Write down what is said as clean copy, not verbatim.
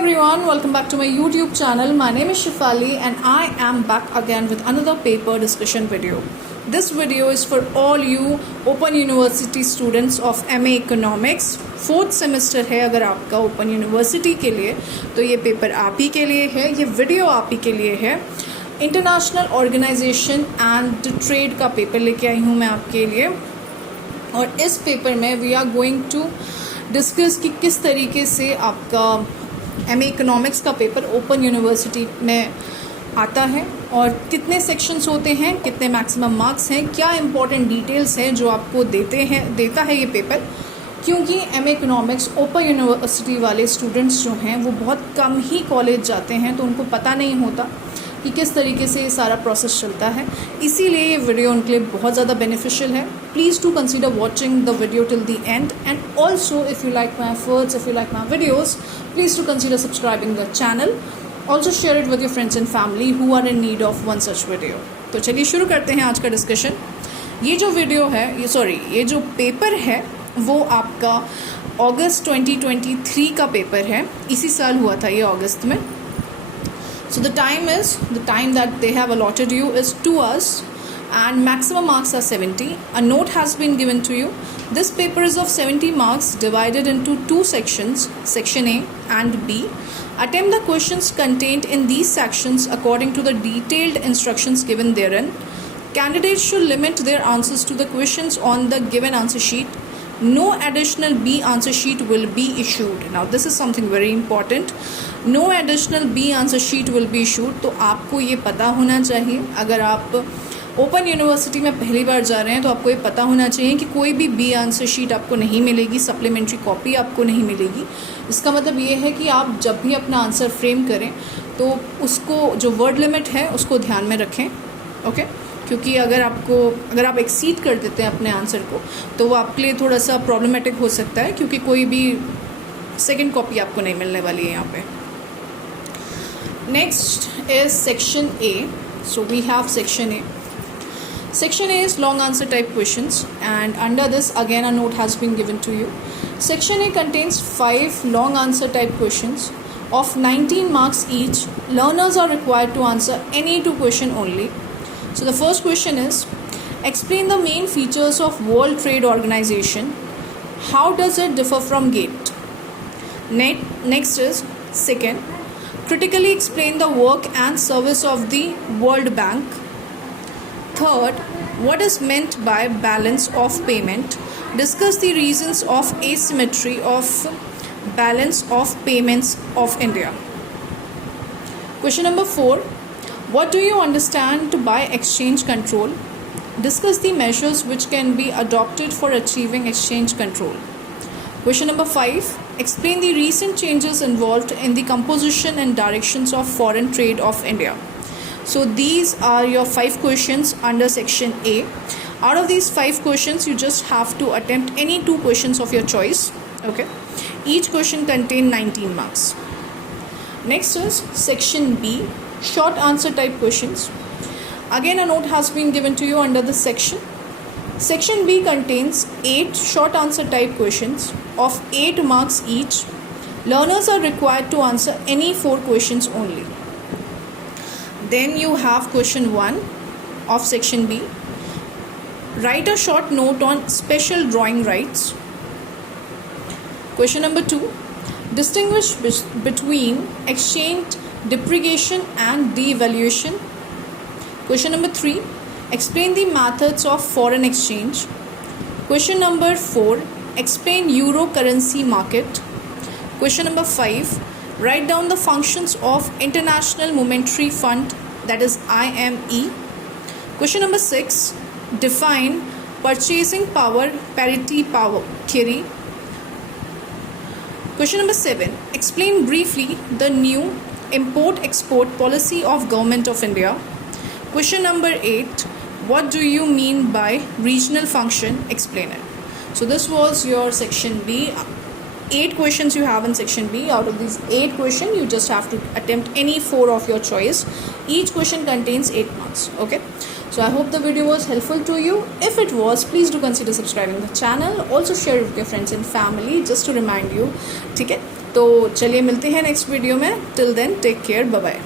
everyone, welcome back to my YouTube channel. My name is Shifali and I am back again with another paper discussion video. This video is for all you Open University students of MA Economics. 4th semester है अगर आपका Open University के लिए, तो ये paper आप ही के लिए है, ये वीडियो आप ही के लिए है. इंटरनेशनल ऑर्गेनाइजेशन एंड ट्रेड का पेपर लेके आई हूँ मैं आपके लिए. और इस पेपर में we are going to discuss कि किस तरीके से आपका MA इकोनॉमिक्स का पेपर ओपन यूनिवर्सिटी में आता है और कितने सेक्शंस होते हैं, कितने मैक्सिमम मार्क्स हैं, क्या इंपॉर्टेंट डिटेल्स हैं जो आपको देता है ये पेपर. क्योंकि MA इकोनॉमिक्स ओपन यूनिवर्सिटी वाले स्टूडेंट्स जो हैं वो बहुत कम ही कॉलेज जाते हैं, तो उनको पता नहीं होता कि किस तरीके से ये सारा प्रोसेस चलता है. इसीलिए ये वीडियो उनके लिए बहुत ज़्यादा बेनिफिशियल है. Please to consider watching the video till the end and also if you like my efforts, if you like my videos, please to consider subscribing the channel. Also share it with your friends and family who are in need of one such video. तो चलिए शुरू करते हैं आज का discussion. ये जो video है, ये जो पेपर है वो आपका अगस्त 2023 का पेपर है. इसी साल हुआ था ये अगस्त में. So the time that they have allotted you is 2 hours and maximum marks are 70. A note has been given to you. This paper is of 70 marks divided into 2 sections, section A and B. Attempt the questions contained in these sections according to the detailed instructions given therein. Candidates should limit their answers to the questions on the given answer sheet. No additional B answer sheet will be issued. Now this is something very important. No additional B answer sheet will be issued. तो आपको ये पता होना चाहिए. अगर आप open university में पहली बार जा रहे हैं तो आपको ये पता होना चाहिए कि कोई भी B आंसर शीट आपको नहीं मिलेगी, सप्लीमेंट्री कॉपी आपको नहीं मिलेगी. इसका मतलब ये है कि आप जब भी अपना आंसर फ्रेम करें तो उसको जो वर्ड लिमिट है उसको ध्यान में रखें. ओके क्योंकि अगर आप एक्सीड कर देते हैं अपने आंसर को तो वो आपके लिए थोड़ा सा प्रॉब्लमेटिक हो सकता है, क्योंकि कोई भी सेकंड कॉपी आपको नहीं मिलने वाली है यहाँ पे. Next is section A. So we have section A. Section A is long answer type questions and under this again a note has been given to you. Section A contains 5 long answer type questions of 19 marks each. Learners are required to answer any 2 questions only. So the first question is, explain the main features of World Trade Organization. How does it differ from GATT? Next is second, critically explain the work and service of the World Bank. Third, what is meant by balance of payment? Discuss the reasons of asymmetry of balance of payments of India. Question number 4, what do you understand by exchange control? Discuss the measures which can be adopted for achieving exchange control. Question number 5, explain the recent changes involved in the composition and directions of foreign trade of India. So these are your 5 questions under section A. Out of these 5 questions, you just have to attempt any 2 questions of your choice. Okay. Each question contains 19 marks. Next is section B, short answer type questions. Again, a note has been given to you under this section. Section B contains 8 short answer type questions of 8 marks each. Learners are required to answer any 4 questions only. Then you have question 1 of section B. Write a short note on special drawing rights. Question number 2. Distinguish between exchange depreciation and devaluation. Question number 3. Explain the methods of foreign exchange. Question number 4. Explain euro currency market. Question number 5. Write down the functions of International Monetary Fund, that is IME. Question number 6. Define purchasing power parity power theory. Question number 7. Explain briefly the new import-export policy of Government of India. Question number 8. What do you mean by regional function? Explain it. So this was your section B. 8 questions you have in section B. Out of these 8 questions, you just have to attempt any 4 of your choice. Each question contains 8 marks. Okay. So I hope the video was helpful to you. If it was, please do consider subscribing the channel. Also share it with your friends and family. Just to remind you, ठीक है. तो चलिए मिलते हैं next video में. Till then take care, bye bye.